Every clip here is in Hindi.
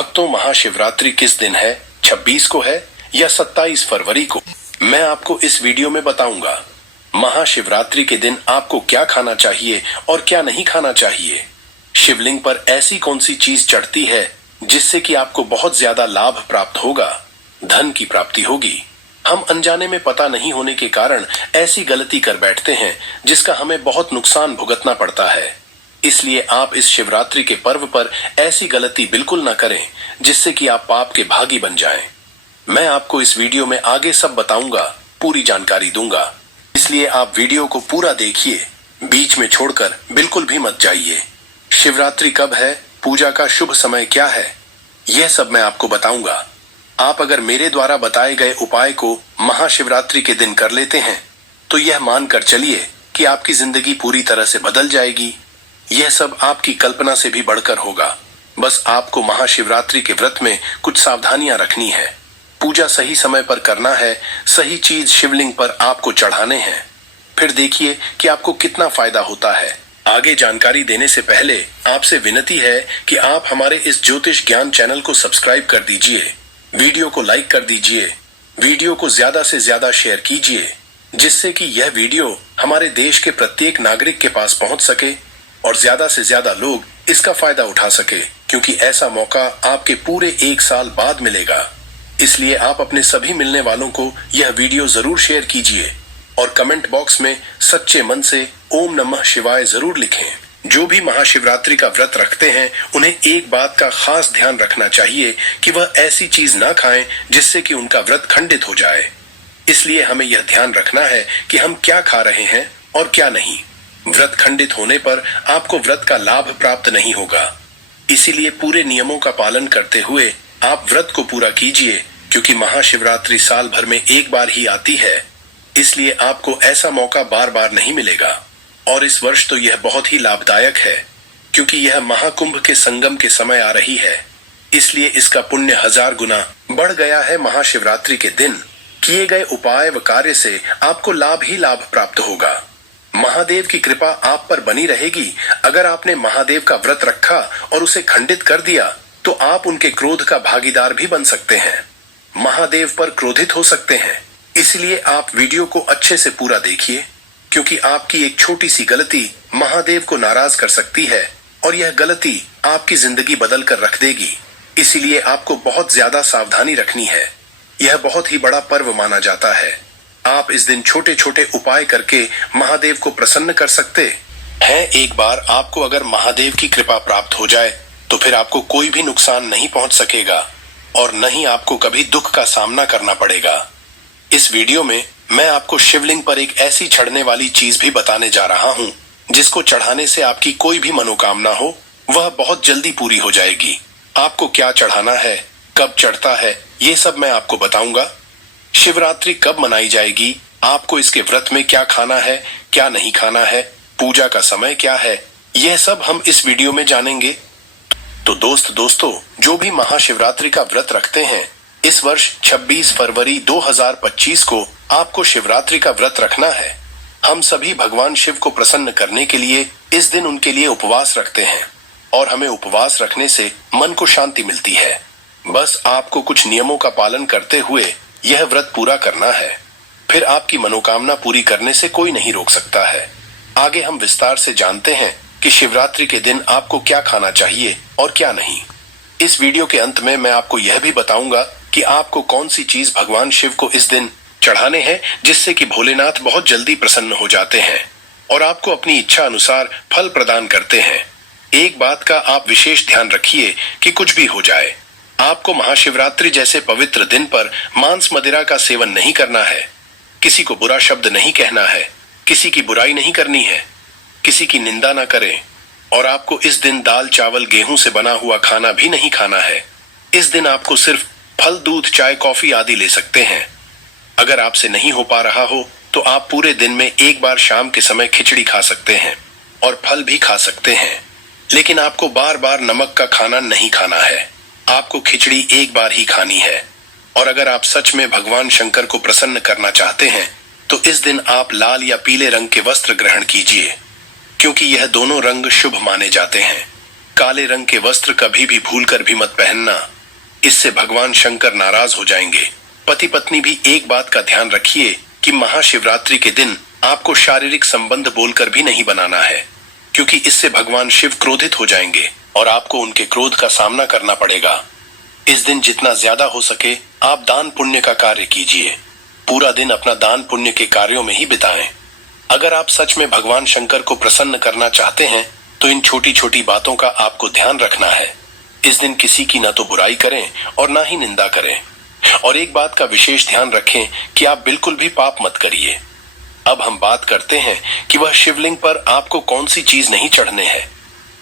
भक्तों, महाशिवरात्रि किस दिन है? 26 को है या 27 फरवरी को? मैं आपको इस वीडियो में बताऊंगा। महाशिवरात्रि के दिन आपको क्या खाना चाहिए और क्या नहीं खाना चाहिए। शिवलिंग पर ऐसी कौन सी चीज चढ़ती है जिससे कि आपको बहुत ज्यादा लाभ प्राप्त होगा, धन की प्राप्ति होगी। हम अनजाने में पता नहीं होने के कारण ऐसी गलती कर बैठते हैं जिसका हमें बहुत नुकसान भुगतना पड़ता है। इसलिए आप इस शिवरात्रि के पर्व पर ऐसी गलती बिल्कुल न करें जिससे कि आप पाप के भागी बन जाएं। मैं आपको इस वीडियो में आगे सब बताऊंगा, पूरी जानकारी दूंगा, इसलिए आप वीडियो को पूरा देखिए, बीच में छोड़कर बिल्कुल भी मत जाइए। शिवरात्रि कब है, पूजा का शुभ समय क्या है, यह सब मैं आपको बताऊंगा। आप अगर मेरे द्वारा बताए गए उपाय को महाशिवरात्रि के दिन कर लेते हैं तो यह मानकर चलिए कि आपकी जिंदगी पूरी तरह से बदल जाएगी। यह सब आपकी कल्पना से भी बढ़कर होगा। बस आपको महाशिवरात्रि के व्रत में कुछ सावधानियां रखनी है। पूजा सही समय पर करना है, सही चीज शिवलिंग पर आपको चढ़ाने हैं। फिर देखिए कि आपको कितना फायदा होता है। आगे जानकारी देने से पहले आपसे विनती है कि आप हमारे इस ज्योतिष ज्ञान चैनल को सब्सक्राइब कर दीजिए, वीडियो को लाइक कर दीजिए, वीडियो को ज्यादा से ज्यादा शेयर कीजिए, जिससे कि यह वीडियो हमारे देश के प्रत्येक नागरिक के पास पहुंच सके और ज्यादा से ज्यादा लोग इसका फायदा उठा सके, क्योंकि ऐसा मौका आपके पूरे 1 साल बाद मिलेगा। इसलिए आप अपने सभी मिलने वालों को यह वीडियो जरूर शेयर कीजिए और कमेंट बॉक्स में सच्चे मन से ओम नमः शिवाय जरूर लिखें। जो भी महाशिवरात्रि का व्रत रखते हैं उन्हें एक बात का खास ध्यान रखना चाहिए कि वह ऐसी चीज ना खाएं जिससे कि उनका व्रत खंडित हो जाए। इसलिए हमें यह ध्यान रखना है कि हम क्या खा रहे हैं और क्या नहीं। व्रत खंडित होने पर आपको व्रत का लाभ प्राप्त नहीं होगा। इसीलिए पूरे नियमों का पालन करते हुए आप व्रत को पूरा कीजिए, क्योंकि महाशिवरात्रि साल भर में एक बार ही आती है। इसलिए आपको ऐसा मौका बार बार नहीं मिलेगा। और इस वर्ष तो यह बहुत ही लाभदायक है, क्योंकि यह महाकुंभ के संगम के समय आ रही है। इसलिए इसका पुण्य 1000 गुना बढ़ गया है। महाशिवरात्रि के दिन किए गए उपाय व कार्य से आपको लाभ ही लाभ प्राप्त होगा। महादेव की कृपा आप पर बनी रहेगी। अगर आपने महादेव का व्रत रखा और उसे खंडित कर दिया तो आप उनके क्रोध का भागीदार भी बन सकते हैं, महादेव पर क्रोधित हो सकते हैं। इसलिए आप वीडियो को अच्छे से पूरा देखिए, क्योंकि आपकी एक छोटी सी गलती महादेव को नाराज कर सकती है और यह गलती आपकी जिंदगी बदल कर रख देगी। इसीलिए आपको बहुत ज्यादा सावधानी रखनी है। यह बहुत ही बड़ा पर्व माना जाता है। आप इस दिन छोटे छोटे उपाय करके महादेव को प्रसन्न कर सकते हैं। एक बार आपको अगर महादेव की कृपा प्राप्त हो जाए तो फिर आपको कोई भी नुकसान नहीं पहुंच सकेगा और न ही आपको कभी दुख का सामना करना पड़ेगा। इस वीडियो में मैं आपको शिवलिंग पर एक ऐसी चढ़ने वाली चीज भी बताने जा रहा हूं जिसको चढ़ाने से आपकी कोई भी मनोकामना हो वह बहुत जल्दी पूरी हो जाएगी। आपको क्या चढ़ाना है, कब चढ़ता है, ये सब मैं आपको बताऊंगा। शिवरात्रि कब मनाई जाएगी, आपको इसके व्रत में क्या खाना है, क्या नहीं खाना है, पूजा का समय क्या है, यह सब हम इस वीडियो में जानेंगे। तो दोस्तों, जो भी महाशिवरात्रि का व्रत रखते हैं, इस वर्ष 26 फरवरी 2025 को आपको शिवरात्रि का व्रत रखना है। हम सभी भगवान शिव को प्रसन्न करने के लिए इस दिन उनके लिए उपवास रखते हैं और हमें उपवास रखने से मन को शांति मिलती है। बस आपको कुछ नियमों का पालन करते हुए यह व्रत पूरा करना है। फिर आपकी मनोकामना पूरी करने से कोई नहीं रोक सकता है। आगे हम विस्तार से जानते हैं कि शिवरात्रि के दिन आपको क्या खाना चाहिए और क्या नहीं। इस वीडियो के अंत में मैं आपको यह भी बताऊंगा कि आपको कौन सी चीज भगवान शिव को इस दिन चढ़ाने हैं, जिससे कि भोलेनाथ बहुत जल्दी प्रसन्न हो जाते हैं और आपको अपनी इच्छा अनुसार फल प्रदान करते हैं। एक बात का आप विशेष ध्यान रखिए कि कुछ भी हो जाए, आपको महाशिवरात्रि जैसे पवित्र दिन पर मांस मदिरा का सेवन नहीं करना है, किसी को बुरा शब्द नहीं कहना है, किसी की बुराई नहीं करनी है, किसी की निंदा ना करें और आपको इस दिन दाल चावल गेहूं से बना हुआ खाना भी नहीं खाना है। इस दिन आपको सिर्फ फल, दूध, चाय, कॉफी आदि ले सकते हैं। अगर आपसे नहीं हो पा रहा हो तो आप पूरे दिन में एक बार शाम के समय खिचड़ी खा सकते हैं और फल भी खा सकते हैं, लेकिन आपको बार बार नमक का खाना नहीं खाना है। आपको खिचड़ी एक बार ही खानी है। और अगर आप सच में भगवान शंकर को प्रसन्न करना चाहते हैं तो इस दिन आप लाल या पीले रंग के वस्त्र ग्रहण कीजिए, क्योंकि यह दोनों रंग शुभ माने जाते हैं। काले रंग के वस्त्र कभी भी भूलकर भी मत पहनना, इससे भगवान शंकर नाराज हो जाएंगे। पति पत्नी भी एक बात का ध्यान रखिए कि महाशिवरात्रि के दिन आपको शारीरिक संबंध बोलकर भी नहीं बनाना है, क्योंकि इससे भगवान शिव क्रोधित हो जाएंगे और आपको उनके क्रोध का सामना करना पड़ेगा। इस दिन जितना ज्यादा हो सके आप दान पुण्य का कार्य कीजिए। पूरा दिन अपना दान पुण्य के कार्यों में ही बिताएं। अगर आप सच में भगवान शंकर को प्रसन्न करना चाहते हैं तो इन छोटी छोटी बातों का आपको ध्यान रखना है। इस दिन किसी की ना तो बुराई करें और ना ही निंदा करें। और एक बात का विशेष ध्यान रखें कि आप बिल्कुल भी पाप मत करिए। अब हम बात करते हैं कि वह शिवलिंग पर आपको कौन सी चीज नहीं चढ़ने है।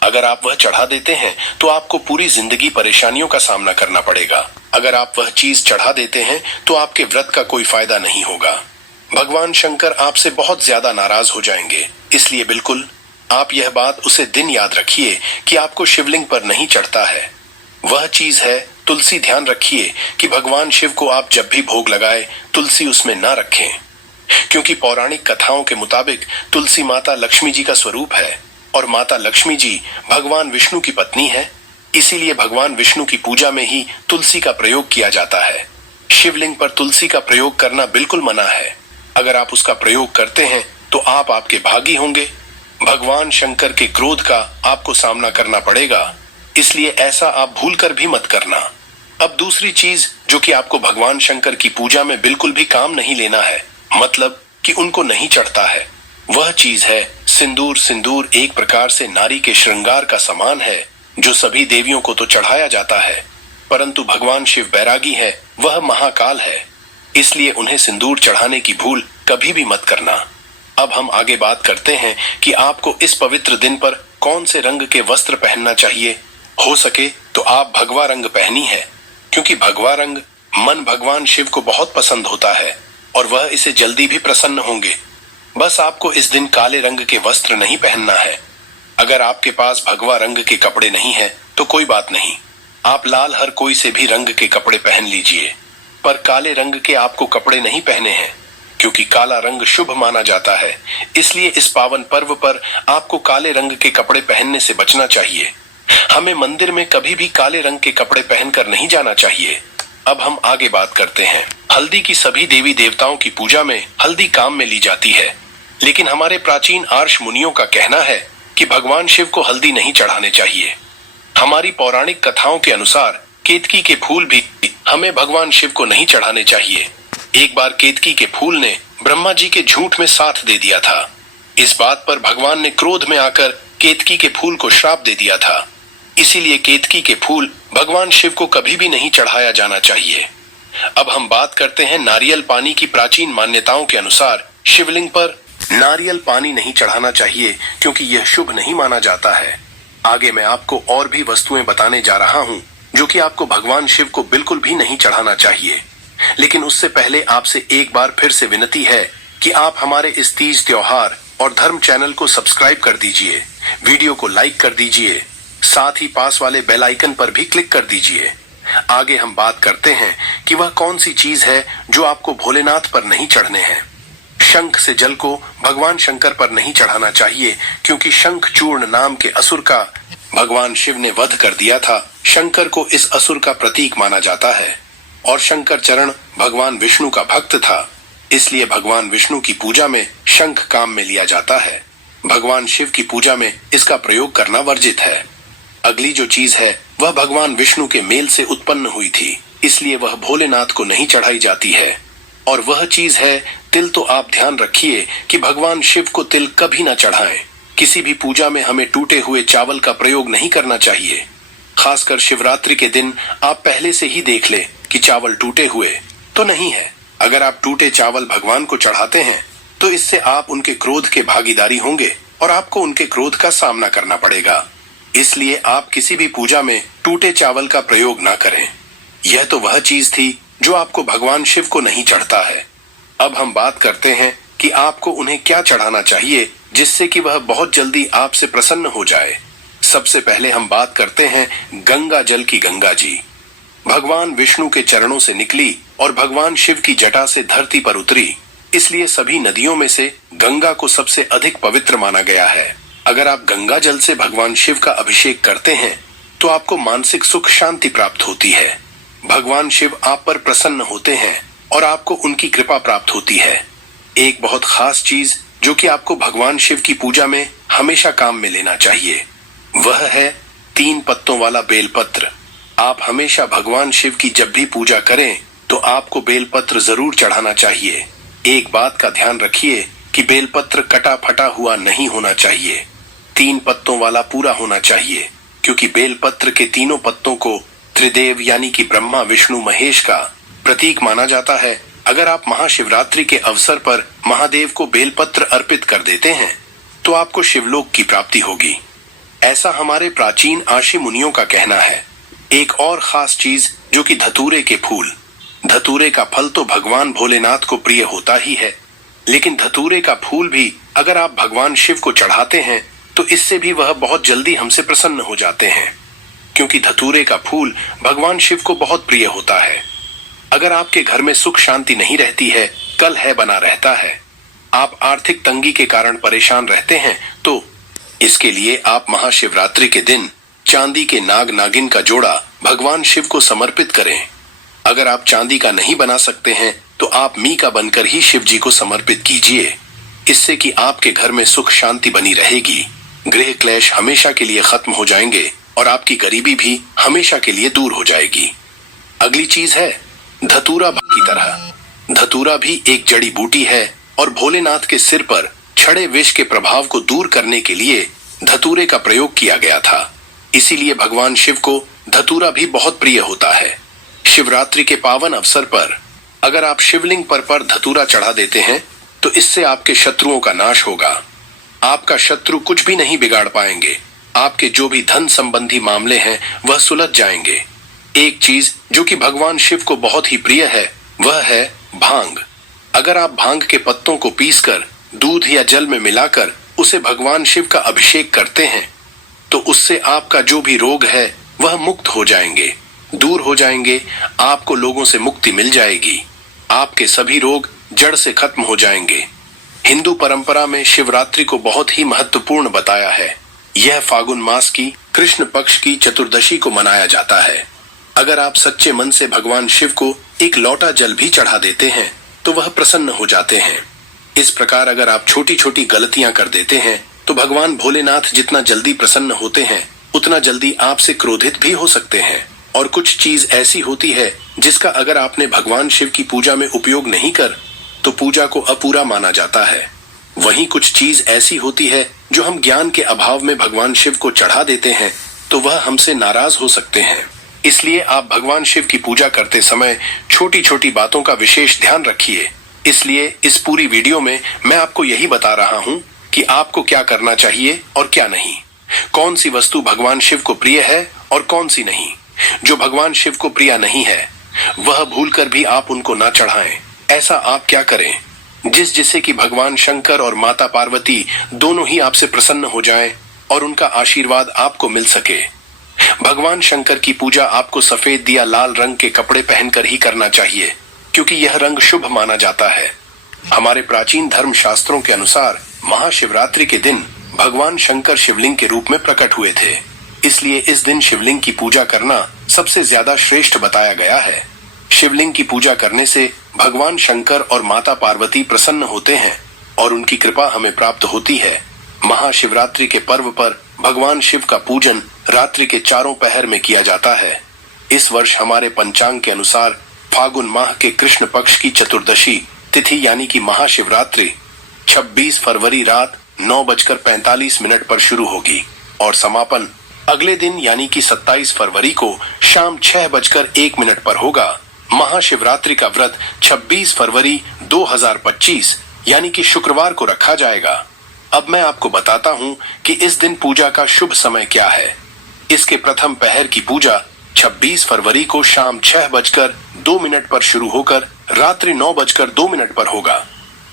अगर आप वह चढ़ा देते हैं तो आपको पूरी जिंदगी परेशानियों का सामना करना पड़ेगा। अगर आप वह चीज चढ़ा देते हैं तो आपके व्रत का कोई फायदा नहीं होगा। भगवान शंकर आपसे बहुत ज्यादा नाराज हो जाएंगे। इसलिए बिल्कुल आप यह बात उसे दिन याद रखिए कि आपको शिवलिंग पर नहीं चढ़ता है। वह चीज है तुलसी। ध्यान रखिए कि भगवान शिव को आप जब भी भोग लगाए तुलसी उसमें ना रखें, क्योंकि पौराणिक कथाओं के मुताबिक तुलसी माता लक्ष्मी जी का स्वरूप है और माता लक्ष्मी जी भगवान विष्णु की पत्नी है। इसीलिए भगवान विष्णु की पूजा में ही तुलसी का प्रयोग किया जाता है। शिवलिंग पर तुलसी का प्रयोग करना बिल्कुल मना है। अगर आप उसका प्रयोग करते हैं तो आप आपके भागी होंगे। भगवान शंकर के क्रोध का आपको सामना करना पड़ेगा, इसलिए ऐसा आप भूलकर भी मत करना। अब दूसरी चीज जो कि आपको भगवान शंकर की पूजा में बिल्कुल भी काम नहीं लेना है, मतलब कि उनको नहीं चढ़ता है, वह चीज है सिंदूर। सिंदूर एक प्रकार से नारी के श्रृंगार का सामान है जो सभी देवियों को तो चढ़ाया जाता है, परंतु भगवान शिव बैरागी है, वह महाकाल है, इसलिए उन्हें सिंदूर चढ़ाने की भूल कभी भी मत करना। अब हम आगे बात करते हैं कि आपको इस पवित्र दिन पर कौन से रंग के वस्त्र पहनना चाहिए। हो सके तो आप भगवा रंग पहनी है, क्योंकि भगवा रंग मन भगवान शिव को बहुत पसंद होता है और वह इसे जल्दी भी प्रसन्न होंगे। बस आपको इस दिन काले रंग के वस्त्र नहीं पहनना है। अगर आपके पास भगवा रंग के कपड़े नहीं है तो कोई बात नहीं, आप लाल हर कोई से भी रंग के कपड़े पहन लीजिए, पर काले रंग के आपको कपड़े नहीं पहने हैं, क्योंकि काला रंग शुभ माना जाता है। इसलिए इस पावन पर्व पर आपको काले रंग के कपड़े पहनने से बचना चाहिए। हमें मंदिर में कभी भी काले रंग के कपड़े पहनकर नहीं जाना चाहिए। अब हम आगे बात करते हैं। हल्दी की सभी देवी देवताओं की पूजा में हल्दी काम में ली जाती है, लेकिन हमारे प्राचीन आर्ष मुनियों का कहना है कि भगवान शिव को हल्दी नहीं चढ़ाने चाहिए। हमारी पौराणिक कथाओं के अनुसार केतकी के फूल भी हमें भगवान शिव को नहीं चढ़ाने चाहिए। एक बार केतकी के फूल ने ब्रह्मा जी के झूठ में साथ दे दिया था। इस बात पर भगवान ने क्रोध में आकर केतकी के फूल को श्राप दे दिया था। इसीलिए केतकी के फूल भगवान शिव को कभी भी नहीं चढ़ाया जाना चाहिए। अब हम बात करते हैं नारियल पानी की। प्राचीन मान्यताओं के अनुसार शिवलिंग पर नारियल पानी नहीं चढ़ाना चाहिए, क्योंकि यह शुभ नहीं माना जाता है। आगे मैं आपको और भी वस्तुएं बताने जा रहा हूं जो कि आपको भगवान शिव को बिल्कुल भी नहीं चढ़ाना चाहिए। लेकिन उससे पहले आपसे एक बार फिर से विनती है कि आप हमारे इस तीज त्योहार और धर्म चैनल को सब्सक्राइब कर दीजिए, वीडियो को लाइक कर दीजिए, साथ ही पास वाले बेल आइकन पर भी क्लिक कर दीजिए। आगे हम बात करते हैं कि वह कौन सी चीज है जो आपको भोलेनाथ पर नहीं चढ़ने हैं। शंख से जल को भगवान शंकर पर नहीं चढ़ाना चाहिए, क्योंकि शंख चूर्ण नाम के असुर का भगवान शिव ने वध कर दिया था। शंकर को इस असुर का प्रतीक माना जाता है और शंकर चरण भगवान विष्णु का भक्त था, इसलिए भगवान विष्णु की पूजा में शंख काम में लिया जाता है। भगवान शिव की पूजा में इसका प्रयोग करना वर्जित है। अगली जो चीज है वह भगवान विष्णु के मेल से उत्पन्न हुई थी, इसलिए वह भोलेनाथ को नहीं चढ़ाई जाती है, और वह चीज है तिल। तो आप ध्यान रखिए कि भगवान शिव को तिल कभी न चढ़ाएं। किसी भी पूजा में हमें टूटे हुए चावल का प्रयोग नहीं करना चाहिए। खासकर शिवरात्रि के दिन आप पहले से ही देख ले कि चावल टूटे हुए तो नहीं है। अगर आप टूटे चावल भगवान को चढ़ाते हैं तो इससे आप उनके क्रोध के भागीदारी होंगे और आपको उनके क्रोध का सामना करना पड़ेगा। इसलिए आप किसी भी पूजा में टूटे चावल का प्रयोग ना करें। यह तो वह चीज थी जो आपको भगवान शिव को नहीं चढ़ता है। अब हम बात करते हैं कि आपको उन्हें क्या चढ़ाना चाहिए जिससे कि वह बहुत जल्दी आपसे प्रसन्न हो जाए। सबसे पहले हम बात करते हैं गंगा जल की। गंगा जी भगवान विष्णु के चरणों से निकली और भगवान शिव की जटा से धरती पर उतरी, इसलिए सभी नदियों में से गंगा को सबसे अधिक पवित्र माना गया है। अगर आप गंगा जल से भगवान शिव का अभिषेक करते हैं तो आपको मानसिक सुख शांति प्राप्त होती है। भगवान शिव आप पर प्रसन्न होते हैं और आपको उनकी कृपा प्राप्त होती है। एक बहुत खास चीज जो कि आपको भगवान शिव की पूजा में हमेशा काम में लेना चाहिए, वह है 3 पत्तों वाला बेलपत्र। आप हमेशा भगवान शिव की जब भी पूजा करें तो आपको बेलपत्र जरूर चढ़ाना चाहिए। एक बात का ध्यान रखिए कि बेलपत्र कटा फटा हुआ नहीं होना चाहिए, 3 पत्तों वाला पूरा होना चाहिए, क्योंकि बेलपत्र के तीनों पत्तों को त्रिदेव यानी कि ब्रह्मा विष्णु महेश का प्रतीक माना जाता है। अगर आप महाशिवरात्रि के अवसर पर महादेव को बेलपत्र अर्पित कर देते हैं तो आपको शिवलोक की प्राप्ति होगी, ऐसा हमारे प्राचीन आशी मुनियों का कहना है। एक और खास चीज जो कि धतूरे के फूल। धतूरे का फल तो भगवान भोलेनाथ को प्रिय होता ही है, लेकिन धतूरे का फूल भी अगर आप भगवान शिव को चढ़ाते हैं तो इससे भी वह बहुत जल्दी हमसे प्रसन्न हो जाते हैं, क्योंकि धतूरे का फूल भगवान शिव को बहुत प्रिय होता है। अगर आपके घर में सुख शांति नहीं रहती है, कलह बना रहता है, आप आर्थिक तंगी के कारण परेशान रहते हैं, तो इसके लिए आप महाशिवरात्रि के दिन चांदी के नाग नागिन का जोड़ा भगवान शिव को समर्पित करें। अगर आप चांदी का नहीं बना सकते हैं तो आप मी का बनकर ही शिव जी को समर्पित कीजिए। इससे कि आपके घर में सुख शांति बनी रहेगी, गृह क्लेश हमेशा के लिए खत्म हो जाएंगे और आपकी गरीबी भी हमेशा के लिए दूर हो जाएगी। अगली चीज है धतूरा की तरह। धतूरा भी एक जड़ी बूटी है और भोलेनाथ के सिर पर छड़े विष के प्रभाव को दूर करने के लिए धतूरे का प्रयोग किया गया था। इसीलिए भगवान शिव को धतूरा भी बहुत प्रिय होता है। शिवरात्रि के पावन अवसर पर अगर आप शिवलिंग पर धतूरा चढ़ा देते हैं तो इससे आपके शत्रुओं का नाश होगा। आपका शत्रु कुछ भी नहीं बिगाड़ पाएंगे। आपके जो भी धन संबंधी मामले हैं वह सुलझ जाएंगे। एक चीज जो कि भगवान शिव को बहुत ही प्रिय है वह है भांग। अगर आप भांग के पत्तों को पीसकर दूध या जल में मिलाकर उसे भगवान शिव का अभिषेक करते हैं तो उससे आपका जो भी रोग है वह मुक्त हो जाएंगे, दूर हो जाएंगे। आपको लोगों से मुक्ति मिल जाएगी, आपके सभी रोग जड़ से खत्म हो जाएंगे। हिंदू परंपरा में शिवरात्रि को बहुत ही महत्वपूर्ण बताया है। यह फागुन मास की कृष्ण पक्ष की चतुर्दशी को मनाया जाता है। अगर आप सच्चे मन से भगवान शिव को एक लोटा जल भी चढ़ा देते हैं तो वह प्रसन्न हो जाते हैं। इस प्रकार अगर आप छोटी छोटी गलतियां कर देते हैं तो भगवान भोलेनाथ जितना जल्दी प्रसन्न होते हैं उतना जल्दी आपसे क्रोधित भी हो सकते हैं। और कुछ चीज ऐसी होती है जिसका अगर आपने भगवान शिव की पूजा में उपयोग नहीं कर तो पूजा को अपूरा माना जाता है। वहीं कुछ चीज ऐसी होती है जो हम ज्ञान के अभाव में भगवान शिव को चढ़ा देते हैं तो वह हमसे नाराज हो सकते हैं। इसलिए आप भगवान शिव की पूजा करते समय छोटी छोटी बातों का विशेष ध्यान रखिए। इसलिए इस पूरी वीडियो में मैं आपको यही बता रहा हूँ कि आपको क्या करना चाहिए और क्या नहीं, कौन सी वस्तु भगवान शिव को प्रिय है और कौन सी नहीं। जो भगवान शिव को प्रिय नहीं है वह भूलकर भी आप उनको ना चढ़ाएं। ऐसा आप क्या करें जिससे कि भगवान शंकर और माता पार्वती दोनों ही आपसे प्रसन्न हो जाएं और उनका आशीर्वाद आपको मिल सके। भगवान शंकर की पूजा आपको सफेद या लाल रंग के कपड़े पहनकर ही करना चाहिए, क्योंकि यह रंग शुभ माना जाता है। हमारे प्राचीन धर्म शास्त्रों के अनुसार महाशिवरात्रि के दिन भगवान शंकर शिवलिंग के रूप में प्रकट हुए थे, इसलिए इस दिन शिवलिंग की पूजा करना सबसे ज्यादा श्रेष्ठ बताया गया है। शिवलिंग की पूजा करने से भगवान शंकर और माता पार्वती प्रसन्न होते हैं और उनकी कृपा हमें प्राप्त होती है। महाशिवरात्रि के पर्व पर भगवान शिव का पूजन रात्रि के चारों पहर में किया जाता है। इस वर्ष हमारे पंचांग के अनुसार फागुन माह के कृष्ण पक्ष की चतुर्दशी तिथि यानी कि महाशिवरात्रि 26 फरवरी रात 9:45 पर शुरू होगी और समापन अगले दिन यानी कि 27 फरवरी को शाम 6:01 पर होगा। महाशिवरात्रि का व्रत 26 फरवरी 2025 यानी कि शुक्रवार को रखा जाएगा। अब मैं आपको बताता हूँ कि इस दिन पूजा का शुभ समय क्या है। इसके प्रथम पहर की पूजा 26 फरवरी को शाम 6:02 पर शुरू होकर रात्रि 9:02 पर होगा।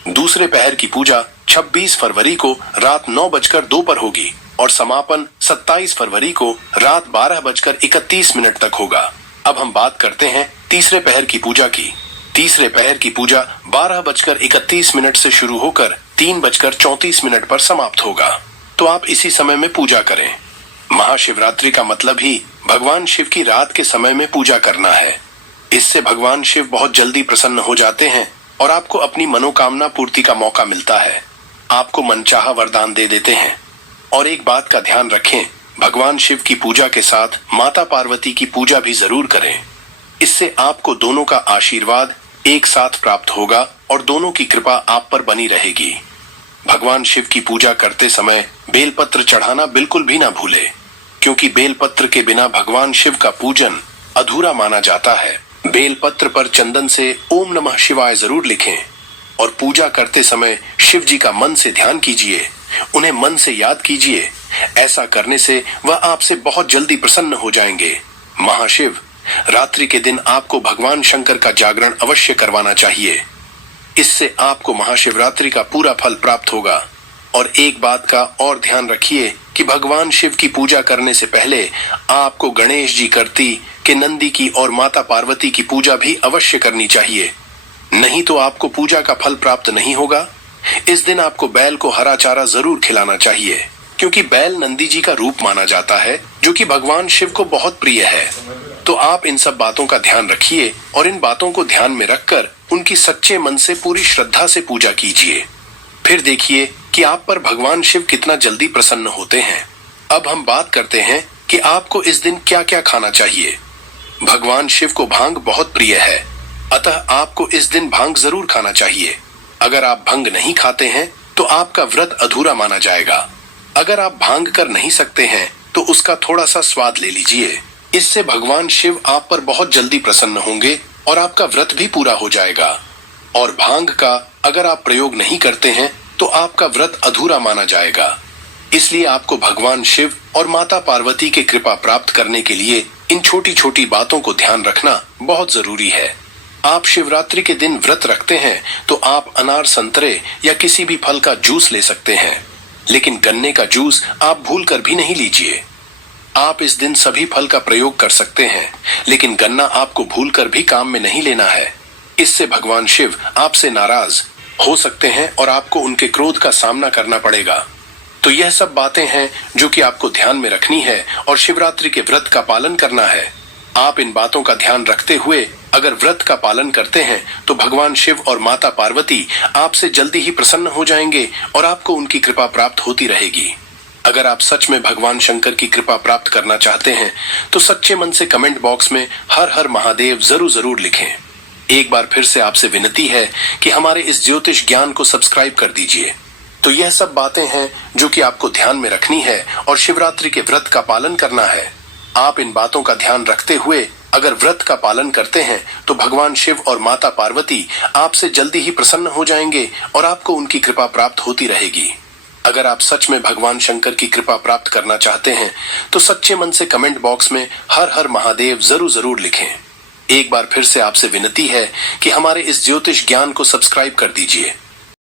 दूसरे पहर की पूजा 26 फरवरी को रात 9:02 पर होगी और समापन 27 फरवरी को रात 12:31 तक होगा। अब हम बात करते हैं तीसरे पहर की पूजा की। तीसरे पहर की पूजा 12:31 से शुरू होकर 3:34 पर समाप्त होगा। तो आप इसी समय में पूजा करें। महाशिवरात्रि का मतलब ही भगवान शिव की रात के समय में पूजा करना है। इससे भगवान शिव बहुत जल्दी प्रसन्न हो जाते हैं और आपको अपनी मनोकामना पूर्ति का मौका मिलता है। आपको मनचाहा वरदान दे देते हैं। और एक बात का ध्यान रखें, भगवान शिव की पूजा के साथ माता पार्वती की पूजा भी जरूर करें। इससे आपको दोनों का आशीर्वाद एक साथ प्राप्त होगा और दोनों की कृपा आप पर बनी रहेगी। भगवान शिव की पूजा करते समय बेलपत्र चढ़ाना बिल्कुल भी ना भूले, क्योंकि बेलपत्र के बिना भगवान शिव का पूजन अधूरा माना जाता है। बेलपत्र पर चंदन से ओम नमः शिवाय जरूर लिखें और पूजा करते समय शिव जी का मन से ध्यान कीजिए, उन्हें मन से याद कीजिए। ऐसा करने से वह आपसे बहुत जल्दी प्रसन्न हो जाएंगे। महाशिव रात्रि के दिन आपको भगवान शंकर का जागरण अवश्य करवाना चाहिए। इससे आपको महाशिवरात्रि का पूरा फल प्राप्त होगा। और एक बात का और ध्यान रखिए कि भगवान शिव की पूजा करने से पहले आपको गणेश जी, कार्तिक के नंदी की और माता पार्वती की पूजा भी अवश्य करनी चाहिए, नहीं तो आपको पूजा का फल प्राप्त नहीं होगा। इस दिन आपको बैल को हरा चारा जरूर खिलाना चाहिए, क्योंकि बैल नंदी जी का रूप माना जाता है, जो कि भगवान शिव को बहुत प्रिय है। तो आप इन सब बातों का ध्यान रखिए और इन बातों को ध्यान में रखकर उनकी सच्चे मन से पूरी श्रद्धा से पूजा कीजिए। फिर देखिए कि आप पर भगवान शिव कितना जल्दी प्रसन्न होते हैं। अब हम बात करते हैं कि आपको इस दिन क्या क्या खाना चाहिए। भगवान शिव को भांग बहुत प्रिय है, अतः आपको इस दिन भांग जरूर खाना चाहिए। अगर आप भंग नहीं खाते हैं तो आपका व्रत अधूरा माना जाएगा। अगर आप भांग कर नहीं सकते हैं तो उसका थोड़ा सा स्वाद ले लीजिए। इससे भगवान शिव आप पर बहुत जल्दी प्रसन्न होंगे और आपका व्रत भी पूरा हो जाएगा। और भांग का अगर आप प्रयोग नहीं करते हैं तो आपका व्रत अधूरा माना जाएगा। इसलिए आपको भगवान शिव और माता पार्वती की कृपा प्राप्त करने के लिए इन छोटी छोटी बातों को ध्यान रखना बहुत जरूरी है। आप शिवरात्रि के दिन व्रत रखते हैं तो आप अनार, संतरे या किसी भी फल का जूस ले सकते हैं, लेकिन गन्ने का जूस आप भूलकर भी नहीं लीजिए। आप इस दिन सभी फल का प्रयोग कर सकते हैं, लेकिन गन्ना आपको भूलकर भी काम में नहीं लेना है। इससे भगवान शिव आपसे नाराज हो सकते हैं और आपको उनके क्रोध का सामना करना पड़ेगा। तो यह सब बातें हैं जो कि आपको ध्यान में रखनी है और शिवरात्रि के व्रत का पालन करना है। आप इन बातों का ध्यान रखते हुए अगर व्रत का पालन करते हैं तो भगवान शिव और माता पार्वती आपसे जल्दी ही प्रसन्न हो जाएंगे और आपको उनकी कृपा प्राप्त होती रहेगी। अगर आप सच में भगवान शंकर की कृपा प्राप्त करना चाहते हैं तो सच्चे मन से कमेंट बॉक्स में हर हर महादेव जरूर लिखें। एक बार फिर से आपसे विनती है कि हमारे इस ज्योतिष ज्ञान को सब्सक्राइब कर दीजिए। तो यह सब बातें हैं जो कि आपको ध्यान में रखनी है और शिवरात्रि के व्रत का पालन करना है। आप इन बातों का ध्यान रखते हुए अगर व्रत का पालन करते हैं तो भगवान शिव और माता पार्वती आपसे जल्दी ही प्रसन्न हो जाएंगे और आपको उनकी कृपा प्राप्त होती रहेगी। अगर आप सच में भगवान शंकर की कृपा प्राप्त करना चाहते हैं तो सच्चे मन से कमेंट बॉक्स में हर हर महादेव जरूर लिखें। एक बार फिर से आपसे विनती है कि हमारे इस ज्योतिष ज्ञान को सब्सक्राइब कर दीजिए।